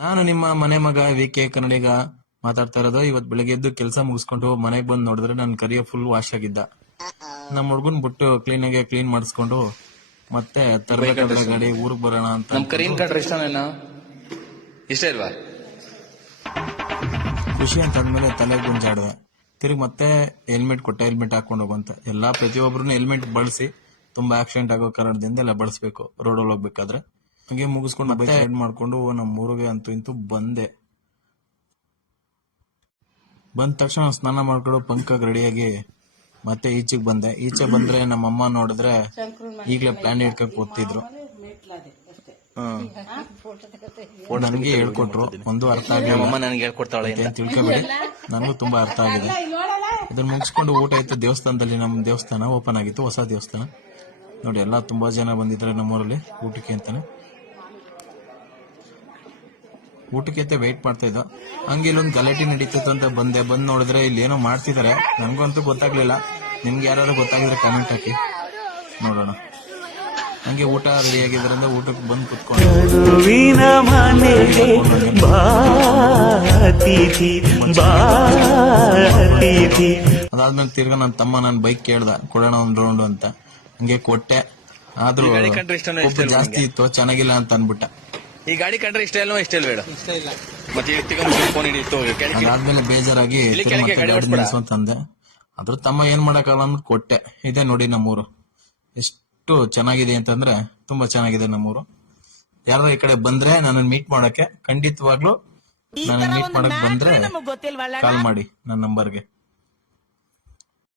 ನಾನು ನಿಮ್ಮ ಮನೆ ಮಗ ವಿ.ಕೆ. ಕನ್ನಡಿಗ ಮಾತಾಡ್ತಾ ಇರೋದು. ಇವತ್ ಬೆಳಿಗ್ಗೆ ಎದ್ದು ಕೆಲಸ ಮುಗಿಸ್ಕೊಂಡು ಮನೆಗ್ ಬಂದ್ ನೋಡಿದ್ರೆ ನನ್ ಕರಿಯ ಫುಲ್ ವಾಶ್ ಆಗಿದ್ದ. ನಮ್ಮ ಹುಡ್ಗನ್ ಬಿಟ್ಟು ಕ್ಲೀನ್ ಮಾಡಿಸ್ಕೊಂಡು ಮತ್ತೆ ತರಬೇಕಂದ್ರೆ ಗಾಡಿ ಊರಿಗೆ ಬರೋಣ ಅಂತ ನಮ್ ಕರೀನ್ ಕಂಡ್ರೆ ಇಷ್ಟನೇನಾ? ಇಷ್ಟ ಇಲ್ವಾ? ಖುಷಿ ಅಂತ ಆದ್ಮೇಲೆ ತಲೆಗೆ ಗುಂಜಾಡ್ದೆ. ತಿರುಗಿ ಮತ್ತೆ ಹೆಲ್ಮೆಟ್ ಕೊಟ್ಟೆ, ಹೆಲ್ಮೆಟ್ ಹಾಕೊಂಡು ಹೋಗಂತ. ಎಲ್ಲಾ ಪ್ರತಿಯೊಬ್ಬರನ್ನು ಹೆಲ್ಮೆಟ್ ಬಳಸಿ, ತುಂಬಾ ಆಕ್ಸಿಡೆಂಟ್ ಆಗೋ ಕಾರಣದಿಂದ ಎಲ್ಲ ಬಳಸಬೇಕು ರೋಡಲ್ಲಿ ಹೋಗ್ಬೇಕಾದ್ರೆ. ಹಂಗೆ ಮುಗಿಸ್ಕೊಂಡು ಮತ್ತೆ ರೈಡ್ ಮಾಡ್ಕೊಂಡು ನಮ್ಮ ಊರಿಗೆ ಅಂತೂ ಇಂತೂ ಬಂದೆ. ಬಂದ ತಕ್ಷಣ ಸ್ನಾನ ಮಾಡ್ಕೊಂಡು ಪಂಕಾಗಿ ರೆಡಿಯಾಗಿ ಮತ್ತೆ ಈಚೆಗೆ ಬಂದೆ. ಈಚೆ ಬಂದ್ರೆ ನಮ್ಮಮ್ಮ ನೋಡಿದ್ರೆ ಈಗಲೇ ಪ್ಲಾನ್ ಹಿಡ್ಕಕ್ ಕೂತಿದ್ರು. ನನಗೆ ಹೇಳ್ಕೊಟ್ರು, ಒಂದು ಅರ್ಥ ನಮ್ಮಮ್ಮ ನನಗೆ ಹೇಳ್ಕೊಡ್ತಾಳೆ ಆಗಿಲ್ಲ ತಿಳ್ಕೊಬೇಡಿ, ನನಗೂ ತುಂಬಾ ಅರ್ಥ ಆಗಿದೆ. ಇದನ್ನ ಮುಗಿಸ್ಕೊಂಡು ಊಟ ಆಯ್ತು. ದೇವಸ್ಥಾನದಲ್ಲಿ, ನಮ್ಮ ದೇವಸ್ಥಾನ ಓಪನ್ ಆಗಿತ್ತು, ಹೊಸ ದೇವಸ್ಥಾನ ನೋಡಿ. ಎಲ್ಲ ತುಂಬಾ ಜನ ಬಂದಿದ್ದಾರೆ ನಮ್ಮೂರಲ್ಲಿ ಊಟಕ್ಕೆ ಅಂತಾನೆ. ಊಟಕ್ಕೆ ಅಂತ ವೆಯ್ಟ್ ಮಾಡ್ತಾ ಇದ್ದ. ಹಂಗೆ ಇಲ್ಲೊಂದು ಗಲಾಟೆ ನಡೀತಿತ್ತು ಅಂತ ಬಂದ್ ನೋಡಿದ್ರೆ ಇಲ್ಲಿ ಏನೋ ಮಾಡ್ತಿದ್ದಾರೆ. ನನ್ಗಂತೂ ಗೊತ್ತಾಗ್ಲಿಲ್ಲ. ನಿಮ್ಗೆ ಯಾರು ಗೊತ್ತಾಗಿದ್ರೆ ಕಾಮೆಂಟ್ ಹಾಕಿ ನೋಡೋಣ. ಹಂಗೆ ಊಟ ರೆಡಿ ಆಗಿದ್ರಿಂದ ಊಟಕ್ಕೆ ಬಂದು ಕುತ್ಕೊಂಡು ಅದಾದ್ಮೇಲೆ ತಿರ್ಗಾ ನನ್ನ ತಮ್ಮ ನನ್ನ ಬೈಕ್ ಕೇಳ್ದ, ಕೊಡೋಣ ಒಂದ್ ರೌಂಡ್ ಅಂತ. ಹಂಗೆ ಕೊಟ್ಟೆ. ಆದ್ರೂ ಜಾಸ್ತಿ ಇತ್ತು, ಚೆನ್ನಾಗಿಲ್ಲ ಅಂತ ಅನ್ಬಿಟ್ಟ. ಈ ಗಾಡಿ ಕಂಡ್ರೆ ಇಷ್ಟ ಇಲ್ವಾ? ಇಷ್ಟ ಇಲ್ಬೇಡ ಮತ್ತೆ ಅದಾದ್ಮೇಲೆ ಬೇಜಾರಾಗಿ ಗಾಡಿ ನಿಲ್ಸಂತಂದೆ. ಅದ್ರ ತಮ್ಮ ಏನ್ ಮಾಡಕ್ಕಾಗಲ್ಲ ಅಂದ್ಬಿಟ್ಟು ಕೊಟ್ಟೆ. ಇದೆ ನೋಡಿ ನಮ್ಮೂರು ಎಷ್ಟು ಚೆನ್ನಾಗಿದೆ ಅಂತಂದ್ರೆ ತುಂಬಾ ಚೆನ್ನಾಗಿದೆ ನಮ್ಮೂರು. ಯಾರು ಈ ಕಡೆ ಬಂದ್ರೆ ನನ್ನ ಮೀಟ್ ಮಾಡಕ್ಕೆ, ಖಂಡಿತವಾಗ್ಲೂ ನನ್ನ ಮೀಟ್ ಮಾಡಕ್ ಬಂದ್ರೆ ಕಾಲ್ ಮಾಡಿ ನನ್ನ ನಂಬರ್ಗೆ.